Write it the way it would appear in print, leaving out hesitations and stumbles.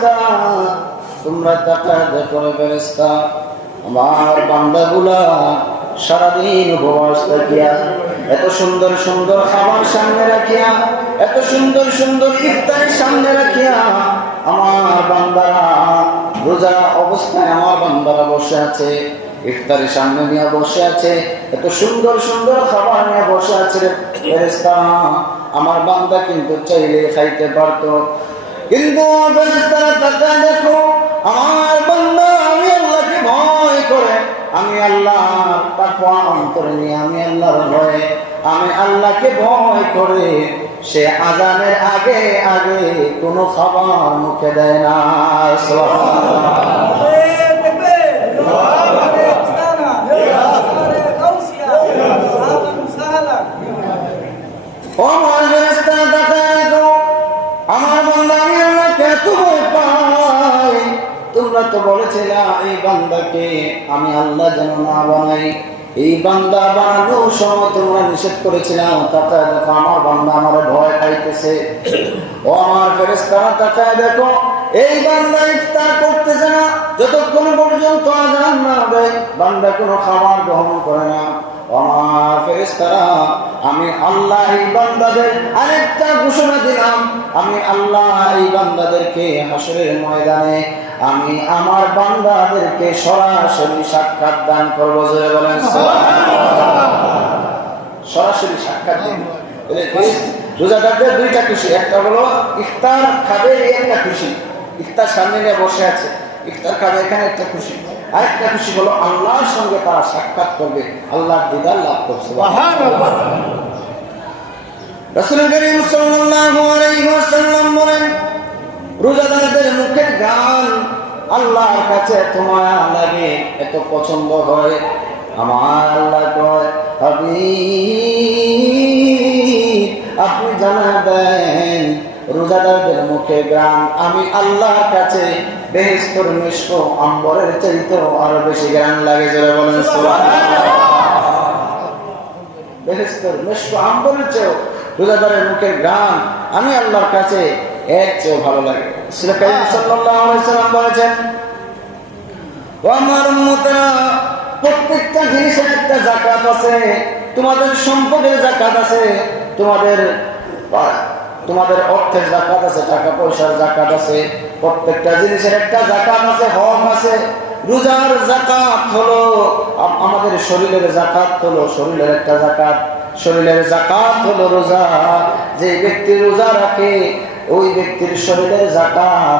ফেরেশতা তোমরা তাকায় দেখো ফেরেশতা আমার বান্দাগুলা সারাদিন উপবাস থাকিয়া এত সুন্দর সুন্দর খাবার সামনে রাখিয়া এত সুন্দর সুন্দর ইফতারের সামনে রাখিয়া আমার বান্দারা রোজা অবস্থায় আমার বান্দারা বসে আছে, ইফতারের সামনে নিয়ে বসে আছে, এত সুন্দর সুন্দর খাবার নিয়ে বসে আছে ফেরেশতা আমার বান্দা কিন্তু চাইলে খাইতে পারতো, কিন্তু ফেরেশতারা তাকায় দেখো আমার বান্দা আমি আল্লাহকে ভয় করে, আমি আল্লাহর তাকওয়া অন্তরে নিয়ে আমি আল্লাহর ভয়ে আমি আল্লাহকে ভয় করে সে আজানের আগে আগে কোনো খাবার মুখে দেয় না। সুবহানাল্লাহ। আমার বান্দা আমি আল্লাহকে এত ভয় পাই, তোমরা তো বলেছিলা এই বান্দাকে আমি আল্লাহ যেন না বানাই, এই বান্দা বানানোর সময় তোমরা নিষেধ করেছিলাম, তাকায় দেখো আমার বান্দা আমার ভয় পাইতেছে। ও আমার ফেরেশতারা তাকায় দেখো এই বান্দা ইফতার করতেছে না, যতক্ষণ পর্যন্ত আযান না দেয় বান্দা কোনো খাবার গ্রহণ করে না। আমার ফেরেশতারা আমি আল্লাহ এই বান্দাদের আরেকটা ঘোষণা দিলাম, আমি আল্লাহ এই বান্দাদেরকে হাসরের ময়দানে আমি আমার বান্দাদেরকে সরাসরি সাক্ষাৎ দান করবো। জোরে বলেন সরাসরি সাক্ষাৎ দিন। রোজাদারদের দুইটা খুশি, একটা হলো ইফতার খাবে এই একটা খুশি, ইফতার সামনে নিয়ে বসে আছে ইফতার খাবে এখানে একটা খুশি, আরেকটা খুশি হলো আল্লাহর সঙ্গে তারা সাক্ষাৎ করবে, আল্লাহর দিদার লাভ করছে। সুবহানাল্লাহ। রাসূল করিম সাল্লাল্লাহু আলাইহি ওয়াসাল্লাম বলেন রোজাদারদের মুখের গান আল্লাহর কাছে এত মায়া লাগে, এত পছন্দ হয়, আমার আল্লাহ কয় হাবিব আপনি জানা দেন রোজাদারদের মুখে গান আমি আল্লাহর কাছে বেহেশতের মিষ্টি আম্বরের চাইতেও আরো বেশি গান লাগে। জোরে বলেন সুবহানাল্লাহ। বেহেশতের মিষ্টি আম্বরের চেয়েও রোজাদারের মুখের গান আমি আল্লাহর কাছে এর চেয়েও ভালো লাগে। রাসূল করিম সাল্লাল্লাহু আলাইহি ওয়াসাল্লাম বলেছেন ও আমার উম্মতেরা প্রত্যেকটা জিনিসের একটা যাকাত আছে, তোমাদের সম্পদের যাকাত আছে, তোমাদের অর্থের যাকাত আছে, টাকা পয়সার যাকাত আছে, প্রত্যেকটা জিনিসের একটা যাকাত আছে, হক আছে। রোজার যাকাত হলো আমাদের শরীরের যাকাত হলো শরীরের একটা যাকাত, শরীরের যাকাত হলো রোজা। যে ব্যক্তি রোজা রাখে ওই ব্যক্তির শরীরের যাকাত